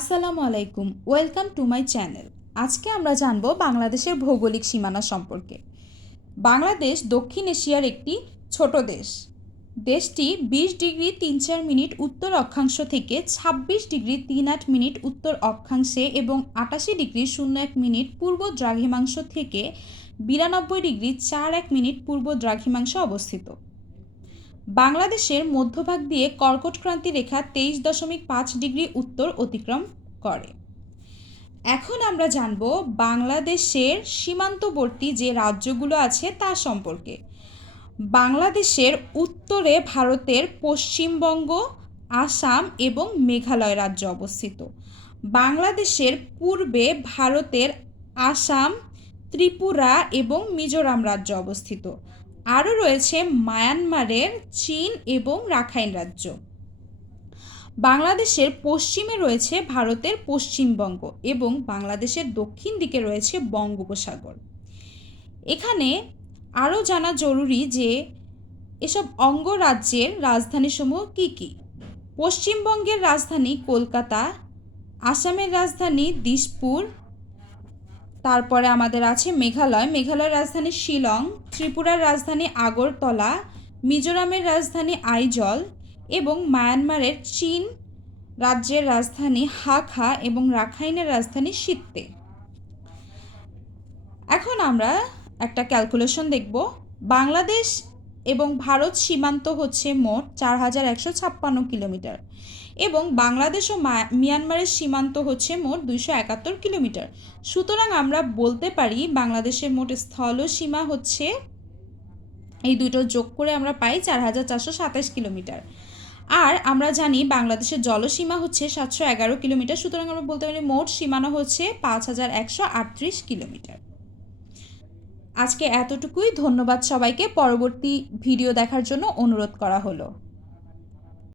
আসসালামু আলাইকুম, welcome to my channel. আজকে আমরা জানব বাংলাদেশের ভৌগোলিক সীমানা সম্পর্কে। বাংলাদেশ দক্ষিণ এশিয়ার একটি ছোট দেশ। দেশটি 20°3-4' উত্তর অক্ষাংশ থেকে 26°3-8' উত্তর অক্ষাংশে এবং 88°01' পূর্ব দ্রাঘিমাংশ থেকে 92°4-1' পূর্ব দ্রাঘিমাংশে অবস্থিত। বাংলাদেশের মধ্যভাগ দিয়ে কর্কট ক্রান্তি রেখা 23.5° উত্তর অতিক্রম করে। এখন আমরা জানব বাংলাদেশের সীমান্তবর্তী যে রাজ্যগুলো আছে তা সম্পর্কে। বাংলাদেশের উত্তরে ভারতের পশ্চিমবঙ্গ, আসাম এবং মেঘালয় রাজ্য অবস্থিত। বাংলাদেশের পূর্বে ভারতের আসাম, ত্রিপুরা এবং মিজোরাম রাজ্য অবস্থিত। আরও রয়েছে মায়ানমারের চীন এবং রাখাইন রাজ্য। বাংলাদেশের পশ্চিমে রয়েছে ভারতের পশ্চিমবঙ্গ এবং বাংলাদেশের দক্ষিণ দিকে রয়েছে বঙ্গোপসাগর। এখানে আরও জানা জরুরি যে এসব অঙ্গরাজ্যের রাজধানীসমূহ কী কী। পশ্চিমবঙ্গের রাজধানী কলকাতা, আসামের রাজধানী দিসপুর, তারপরে আমাদের আছে মেঘালয়ের রাজধানী শিলং, ত্রিপুরার রাজধানী আগরতলা, মিজোরামের রাজধানী আইজল এবং মায়ানমারের চীন রাজ্যের রাজধানী হাখা এবং রাখাইনের রাজধানী সিত্তে। এখন আমরা একটা ক্যালকুলেশন দেখব। বাংলাদেশ এবং ভারত সীমান্ত হচ্ছে মোট 4156 কিলোমিটার এবং বাংলাদেশ ও মিয়ানমারের সীমান্ত হচ্ছে মোট 271 কিলোমিটার। সুতরাং আমরা বলতে পারি বাংলাদেশের মোট স্থল সীমা হচ্ছে, এই দুটো যোগ করে আমরা পাই 4427 কিলোমিটার। আর আমরা জানি বাংলাদেশের জলসীমা হচ্ছে 711 কিলোমিটার। সুতরাং আমরা বলতে পারি মোট সীমানা হচ্ছে 5138 কিলোমিটার। আজকে এতটুকুই। ধন্যবাদ সবাইকে। পরবর্তী ভিডিও দেখার জন্য অনুরোধ করা হলো।